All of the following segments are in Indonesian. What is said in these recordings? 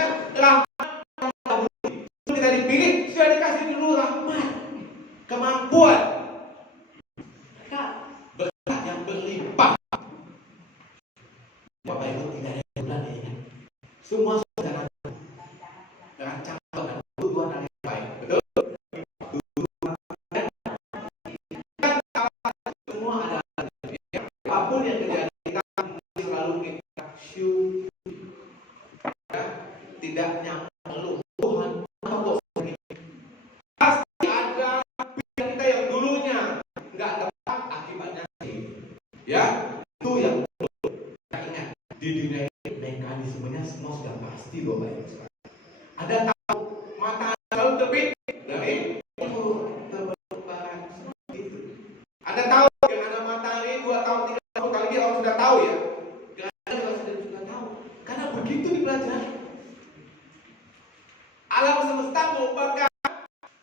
kan rahmat kita dipilih, sudah dikasih dulu rahmat, kemampuan, berkat yang berlimpah. Bapak Ibu tidak ada yang bulan ini, semua sudah rancang Tuhan yang baik, betul? Semua ada, apapun yang terjadi kita selalu kita syukur, tidak nyaman Tuhan. Pasti ada pilihan kita yang dulunya nggak tepat, akibatnya ya itu yang kita ingat. Di dunia ini mekanismenya semua sudah pasti, Bapak Ibu. Ada tahu mata selalu terbit dari timur ke barat, gitu. Ada tahu gerhana matahari 2 tahun 3 tahun kali ini orang sudah tahu ya. Gerhana juga sudah tahu karena begitu dipelajari. Alam semesta merupakan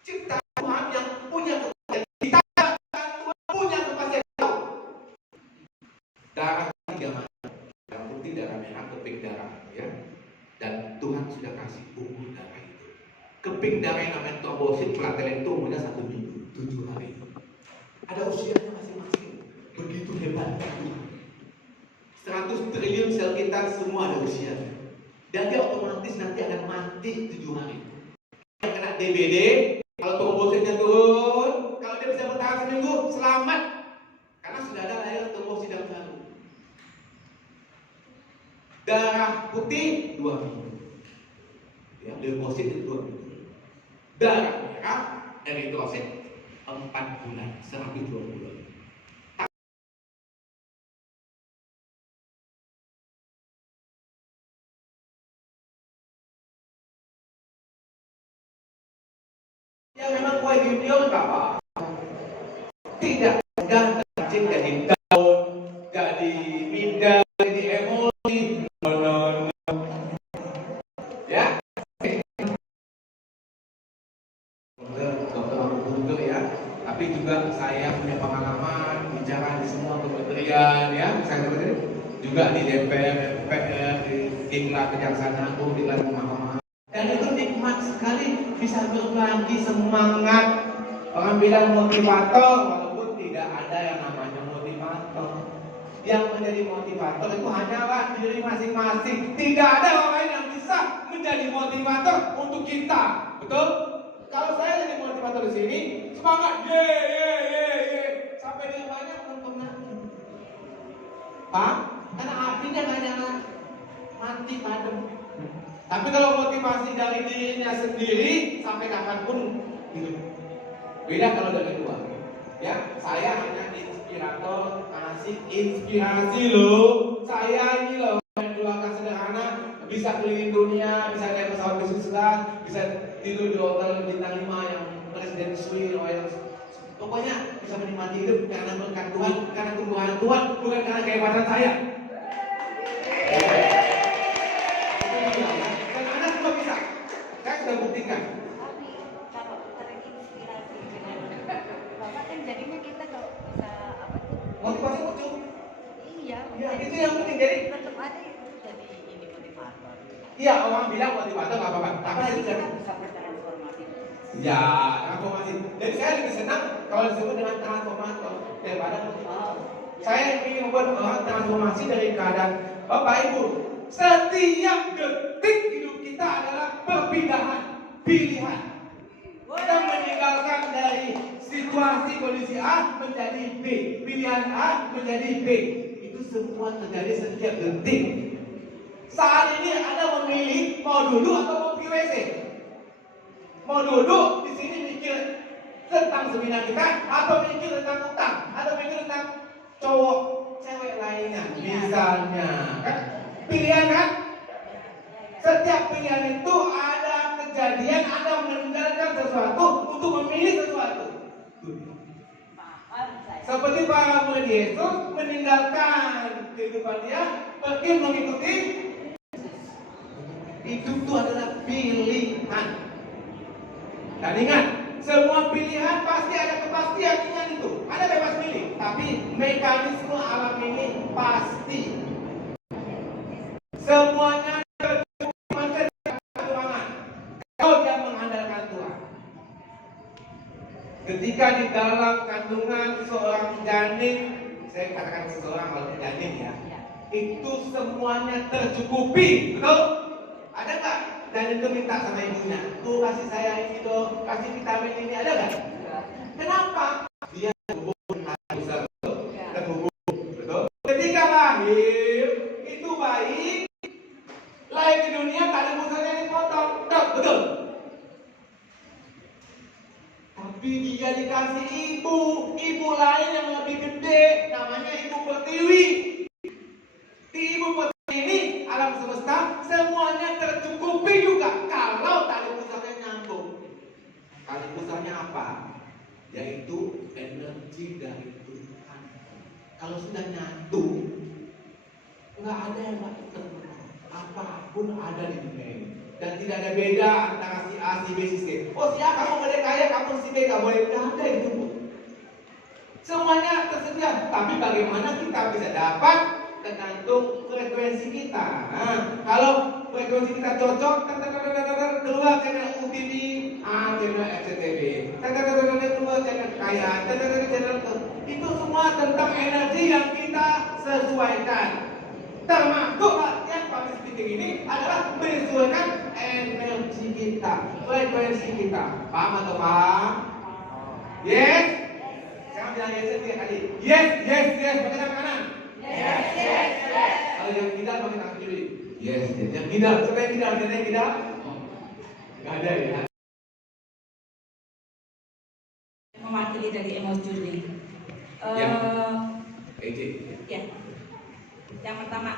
cipta Tuhan yang punya kepastian. Kita Tuhan punya kepastian tahu. Darah 3 macam, darah putih, darah merah, keping darah, ya. Dan Tuhan sudah kasih umur darah itu. Keping darah yang namanya trombosit platelet itu umurnya 1 minggu, 7 hari. Ada usianya masing-masing. Begitu hebat Tuhan. 100 triliun sel kita semua ada usianya. Dan dia otomatis nanti akan mati 7 hari. Yang kena DBD, kalau trombositnya turun, kalau dia bisa bertahan seminggu, selamat. Karena sudah ada lahir trombosit yang baru. Darah putih 2 minggu, ya, leukosit itu 2 minggu. Darah merah, eritrosit 4 bulan, 120 bulan. Ya memang kue junior nggak apa, tidak tercipta jadi daun, jadi minda, jadi emosi. Ya, dokter aku Google ya, tapi juga saya punya pengalaman bicara di semua kementerian ya, saya juga di DPR, MPR, di tingkat kejaksaan agung, di tingkat mahkamah. Dan itu nikmat sekali, bisa berbagi semangat. Orang bilang motivator, walaupun tidak ada yang namanya motivator. Yang menjadi motivator itu hanyalah diri masing-masing. Tidak ada orang lain yang bisa menjadi motivator untuk kita. Betul? Kalau saya jadi motivator di sini, semangat, ye, sampai di rumahnya menonton nanti. Pak, karena apinya nggak nyala, mati padam. Tapi kalau motivasi dari dirinya sendiri, sampai kapanpun hidup. Beda kalau dari luar. Ya, saya hanya inspirator, kasih inspirasi loh. Saya ini loh, keluarga sederhana, bisa keliling dunia, bisa naik pesawat bisnis class, bisa tidur di hotel bintang 5 yang presiden suite, royal. Pokoknya bisa menikmati hidup karena berkat Tuhan, karena Tuhan Tuhan, bukan karena kehebatan saya. Dan anak juga bisa. Saya sudah buktikan. Kalau terinspirasi dengan Bapak kan jadinya kita kalau bisa apa tuh? Motivasi muncul. Iya. Ya, itu yang penting. Jadi tetap ada itu jadi ini motivator. iya, orang bilang motivator nggak apa-apa. Tapi saya juga bisa bertransformasi. ya, transformasi. Jadi saya lebih senang kalau disebut dengan transformator daripada motivator. Saya ingin membuat orang transformasi dari keadaan. Bapak Ibu, setiap detik hidup kita adalah perpindahan pilihan. Kita meninggalkan dari situasi kondisi A menjadi B, pilihan A menjadi B. Itu semua terjadi setiap detik. Saat ini Anda memilih mau duduk atau mau pergi WC. Mau duduk di sini mikir tentang seminar kita, atau mikir tentang utang, atau mikir tentang cowok cewek lainnya, misalnya, kan? Pilihan kan? Setiap pilihan itu ada kejadian, Anda meninggalkan sesuatu untuk memilih sesuatu. Seperti para murid Yesus meninggalkan kehidupan dia, pergi mengikuti. Hidup itu adalah pilihan. Dan ingat, semua pilihan pasti ada kepastian, ingat itu. Anda bebas milih, tapi mekanisme alam ini pasti. Semuanya Ketika di dalam kandungan seorang janin, saya katakan seseorang kalau janin ya, itu semuanya tercukupi, betul? Ada nggak janin itu minta sama ibunya, tuh kasih saya ini dong, kasih vitamin ini, ada nggak? Kenapa? Dia bisa terhubung, betul? Ketika lahir, itu bayi lahir di dunia tali pusarnya dipotong, betul? Tapi dia dikasih ibu lain yang lebih gede, namanya ibu pertiwi. Di ibu pertiwi ini alam semesta semuanya tercukupi juga kalau tali pusarnya nyambung. Tali pusarnya apa? Yaitu energi dari Tuhan. Kalau sudah nyatu, nggak ada yang nggak terpenuhi. Apapun ada di dunia ini. Dan tidak ada beda antara si A, si B, si C. Oh si A kamu boleh kaya, kamu si B nggak boleh. Nggak ada itu. Semuanya tersedia. Tapi bagaimana kita bisa dapat? Tergantung frekuensi kita. Nah, kalau frekuensi kita cocok, keluar channel UTV, channel FCTV, keluar channel kaya, channel itu semua tentang energi yang kita sesuaikan. Termasuk latihan public speaking ini adalah menyesuaikan energi kita, frekuensi kita. Paham atau paham? Yes? Sekarang bilang yes tiga kali. Yes, yes, yes. Pakai tangan kanan. Yes, yes, yes. Kalau yang tidak pakai tangan kiri. Yes, yes. Yang tidak, coba yang tidak, ada yang tidak? Gak ada ya. Mewakili dari Emos Juli. Ya. Yang pertama,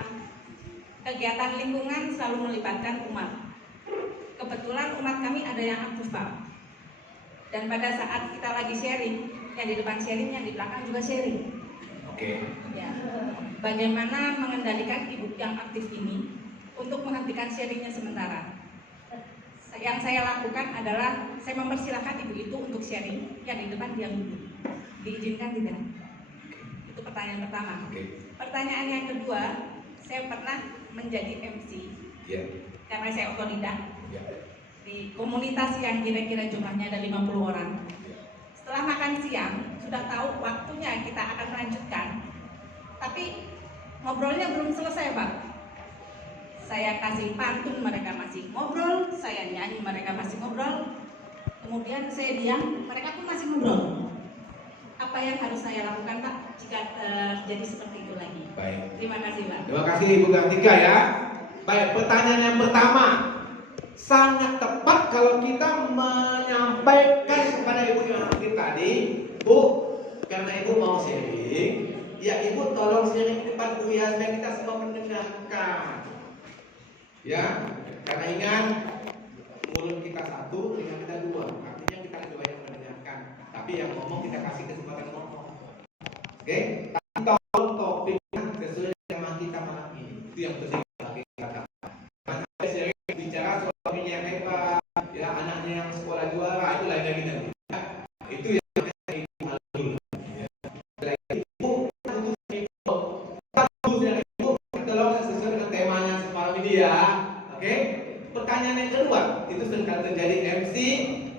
kegiatan lingkungan selalu melibatkan umat. Kebetulan umat kami ada yang aktif, Pak. Dan pada saat kita lagi sharing, yang di depan sharing, yang di belakang juga sharing. Oke. Ya. Bagaimana mengendalikan ibu yang aktif ini untuk menghentikan sharingnya sementara? Yang saya lakukan adalah saya mempersilahkan ibu itu untuk sharing, yang di depan dia duduk. Diizinkan tidak? Itu pertanyaan pertama. Pertanyaan yang kedua, saya pernah menjadi MC karena saya otodidak di komunitas yang kira-kira jumlahnya ada 50 orang. Setelah makan siang, sudah tahu waktunya kita akan melanjutkan, tapi ngobrolnya belum selesai, Pak. Saya kasih pantun, mereka masih ngobrol, saya nyanyi, mereka masih ngobrol. Kemudian saya diam, mereka pun masih ngobrol. Apa yang harus saya lakukan, Pak, jika terjadi seperti itu lagi? Baik. Terima kasih, Pak. Terima kasih Ibu Kartika ya. Baik, pertanyaan yang pertama. Sangat tepat kalau kita menyampaikan kepada Ibu yang aktif tadi, Bu, karena Ibu mau sharing, ya Ibu tolong sharing di depan Bu ya, supaya kita semua mendengarkan. Ya, karena ingat mulut kita satu, telinga kita dua. Artinya kita lebih banyak mendengarkan. Tapi yang ngomong kita kasih kesempatan ngomong. Oke? Tapi tolong topiknya sesuai dengan kita malam ini. Itu yang penting bagi kita. Saya sering bicara soal suaminya yang hebat, ya anaknya yang sekolah juara, itu lain lagi nanti. Ya. Itu yang saya ingin dulu. Ya. Ibu, tolong sesuai dengan temanya semalam ini ya. Oke? Pertanyaan yang kedua, itu sering terjadi MC,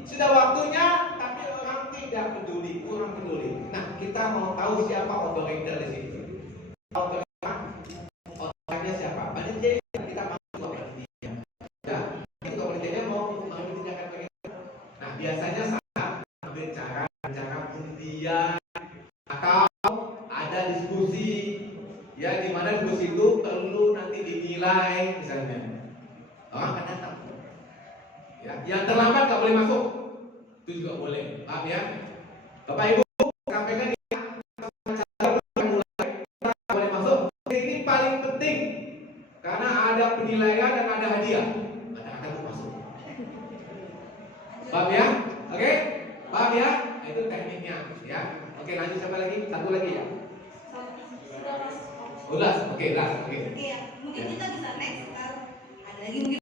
sudah waktunya tapi orang tidak peduli, kurang peduli. Nah, kita mau tahu siapa operator di situ. Operatornya siapa? Panitia kita masuk panitia. Ya, itu panitianya mau mengerjakan bagaimana. Nah, biasanya saat ambil cara undian atau ada diskusi, ya di mana diskusi itu perlu nanti dinilai misalnya. Orang akan datang. Ya, yang terlambat nggak boleh masuk. Itu juga boleh. Paham ya? Bapak Ibu sampaikan ya, boleh masuk. Ini paling penting karena ada penilaian dan ada hadiah. Anak-anak masuk. Paham ya? Oke? Paham ya? Nah, itu tekniknya. Ya. Oke, lanjut siapa lagi? Satu lagi ya. Sudah, Mas. Ulas. Oke, las. Oke. Iya, mungkin kita bisa next. Ada lagi mungkin